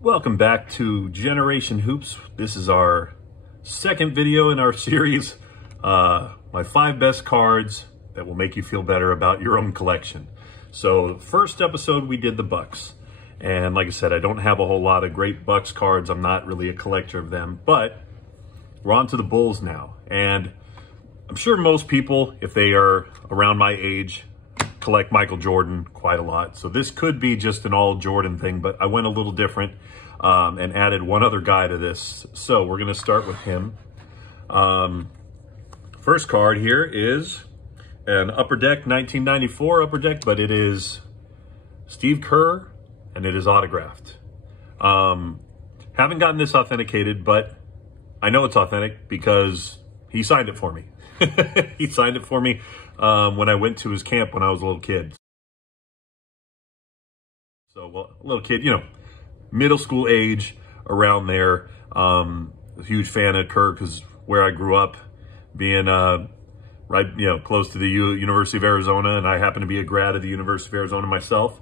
Welcome back to Generation Hoops. This is our second video in our series, my 5 best cards that will make you feel better about your own collection. So first episode we did the Bucks, and like I said, I don't have a whole lot of great Bucks cards. I'm not really a collector of them, but we're on to the Bulls now. And I'm sure most people, if they are around my age, collect Michael Jordan quite a lot. So this could be just an all Jordan thing, but I went a little different and added one other guy to this. So we're going to start with him. First card here is an Upper Deck 1994 Upper Deck, but it is Steve Kerr and it is autographed. Haven't gotten this authenticated, but I know it's authentic because he signed it for me. He signed it for me when I went to his camp when I was a little kid. So, well, a little kid, you know, middle school age, around there. A huge fan of Kerr because where I grew up, being right, you know, close to the University of Arizona, and I happen to be a grad of the University of Arizona myself.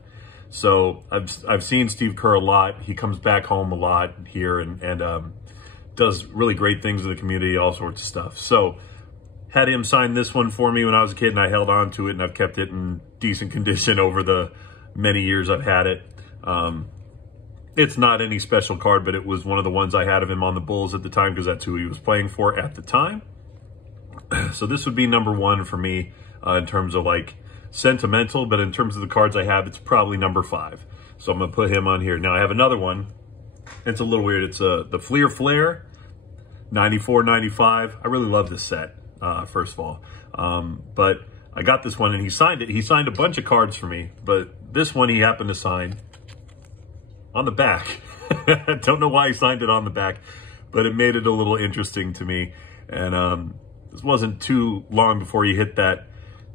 So I've seen Steve Kerr a lot. He comes back home a lot here and does really great things in the community, all sorts of stuff. So had him sign this one for me when I was a kid, and I held on to it, and I've kept it in decent condition over the many years I've had it. It's not any special card, but it was one of the ones I had of him on the Bulls at the time because that's who he was playing for at the time. So this would be number one for me in terms of like sentimental, but in terms of the cards I have, it's probably number 5. So I'm going to put him on here. Now I have another one. It's a little weird. It's the Fleer Flair 94-95. I really love this set. First of all, but I got this one and he signed it. He signed a bunch of cards for me, but this one he happened to sign on the back. I don't know why he signed it on the back, but it made it a little interesting to me. And this wasn't too long before he hit that,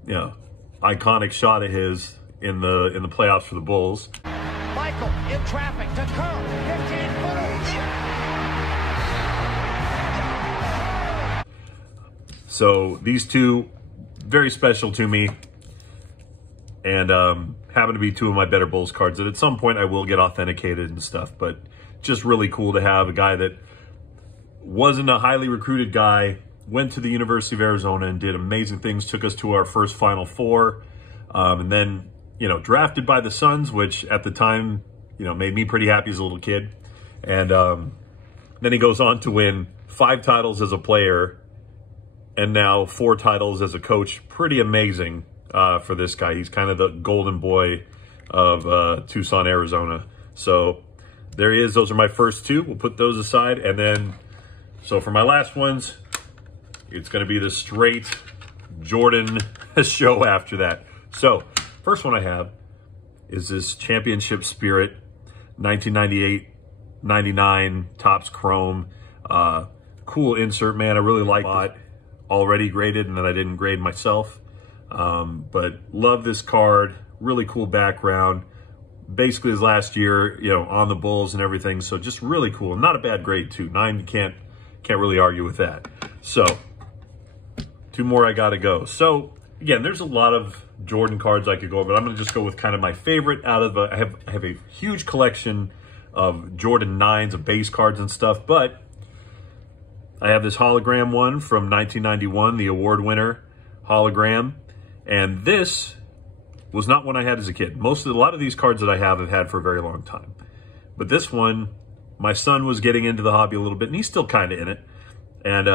you know, iconic shot of his in the playoffs for the Bulls. Michael in traffic to Kerr, 15-footer. So these two, very special to me, and happen to be 2 of my better Bulls cards that at some point I will get authenticated and stuff, but just really cool to have a guy that wasn't a highly recruited guy, went to the University of Arizona and did amazing things, took us to our first Final Four, and then, you know, drafted by the Suns, which at the time, you know, made me pretty happy as a little kid. And then he goes on to win 5 titles as a player, and now 4 titles as a coach. Pretty amazing for this guy. He's kind of the golden boy of Tucson, Arizona. So there he is. Those are my first 2. We'll put those aside. And then, so for my last ones, it's going to be the straight Jordan show after that. So first one I have is this Championship Spirit 1998-99 Topps Chrome. Cool insert, man. I really like it. Already graded, and then I didn't grade myself. But love this card. Really cool background. Basically his last year, you know, on the Bulls and everything. So just really cool. Not a bad grade too. 9, you can't really argue with that. So 2 more I gotta go. So again, there's a lot of Jordan cards I could go over, but I'm gonna just go with kind of my favorite out of I have a huge collection of Jordan 9s of base cards and stuff, but I have this hologram one from 1991, the award winner hologram. And this was not one I had as a kid. A lot of these cards that I have had for a very long time. But this one, my son was getting into the hobby a little bit, and he's still kind of in it. And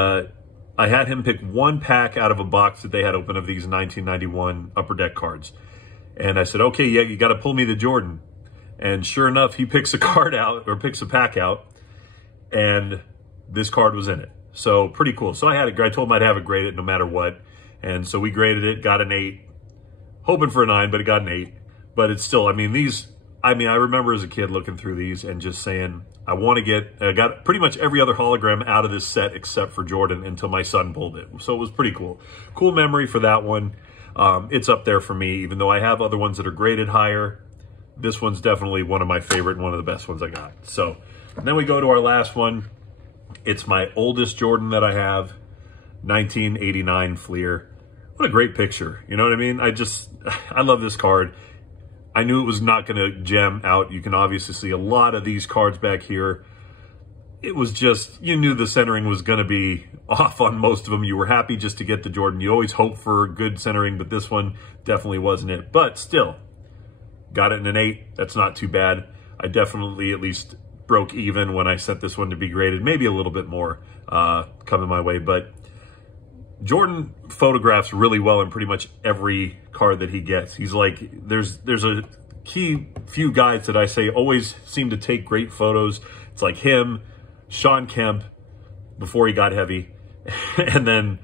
I had him pick 1 pack out of a box that they had open of these 1991 Upper Deck cards. And I said, okay, yeah, you got to pull me the Jordan. And sure enough, he picks a card out, or picks a pack out, and this card was in it. So pretty cool. So I told him I'd have it graded no matter what. And so we graded it, got an 8, hoping for a 9, but it got an 8. But it's still, I remember as a kid looking through these and just saying, I got pretty much every other hologram out of this set except for Jordan until my son pulled it. So it was pretty cool. Cool memory for that one. It's up there for me, even though I have other ones that are graded higher. This one's definitely one of my favorite and one of the best ones I got. So then we go to our last one. It's my oldest Jordan that I have, 1989 Fleer. What a great picture. You know what I mean? I love this card. I knew it was not going to gem out. You can obviously see a lot of these cards back here. It was just, you knew the centering was going to be off on most of them. You were happy just to get the Jordan. You always hope for good centering, but this one definitely wasn't it. But still, got it in an 8. That's not too bad. I definitely at least broke even when I sent this one to be graded. Maybe a little bit more coming my way. But Jordan photographs really well in pretty much every card that he gets. He's like, there's a key few guys that I say always seem to take great photos. It's like him, Sean Kemp, before he got heavy, and then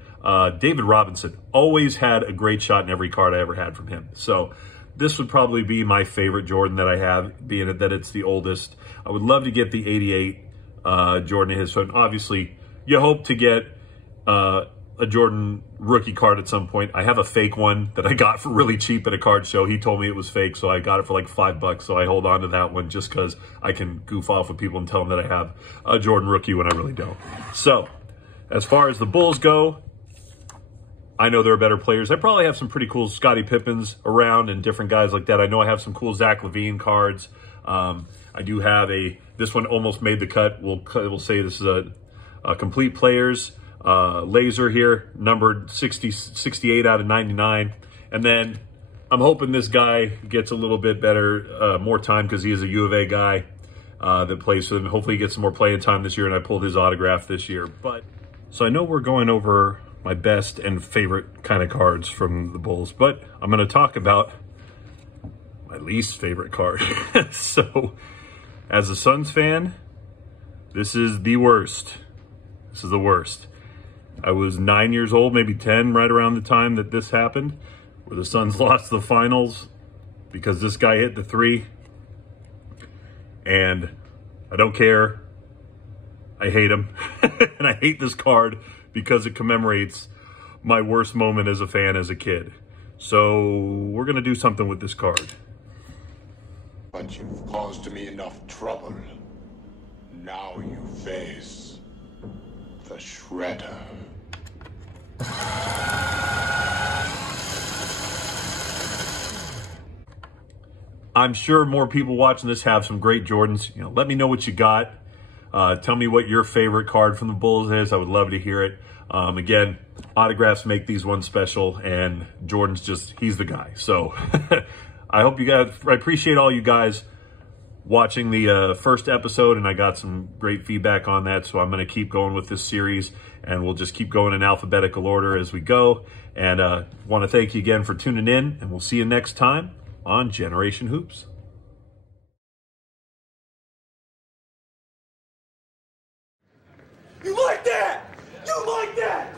David Robinson always had a great shot in every card I ever had from him. So this would probably be my favorite Jordan that I have, being that it's the oldest. I would love to get the 88 Jordan in his. So obviously, you hope to get a Jordan rookie card at some point. I have a fake one that I got for really cheap at a card show. He told me it was fake, so I got it for like $5. So I hold on to that one just because I can goof off with people and tell them that I have a Jordan rookie when I really don't. So as far as the Bulls go, I know there are better players. I probably have some pretty cool Scottie Pippens around and different guys like that. I know I have some cool Zach LaVine cards. I do have this one almost made the cut. We'll say this is a complete players laser here, numbered 68 out of 99. And then I'm hoping this guy gets a little bit better, more time, because he is a U of A guy that plays for them. Hopefully he gets some more playing time this year, and I pulled his autograph this year. So I know we're going over my best and favorite kind of cards from the Bulls, but I'm going to talk about my least favorite card. So as a Suns fan, this is the worst. This is the worst. I was 9 years old, maybe 10, right around the time that this happened, where the Suns lost the finals because this guy hit the 3. And I don't care. I hate him. And I hate this card because it commemorates my worst moment as a fan as a kid. So we're going to do something with this card. But you've caused me enough trouble. Now you face the Shredder. I'm sure more people watching this have some great Jordans. Let me know what you got. Tell me what your favorite card from the Bulls is. I would love to hear it. Again, autographs make these ones special, and Jordan's he's the guy. So I hope you guys, I appreciate all you guys watching the first episode, and I got some great feedback on that. So I'm going to keep going with this series, and we'll just keep going in alphabetical order as we go. And want to thank you again for tuning in, and we'll see you next time on Generation Hoops. You like that? You like that?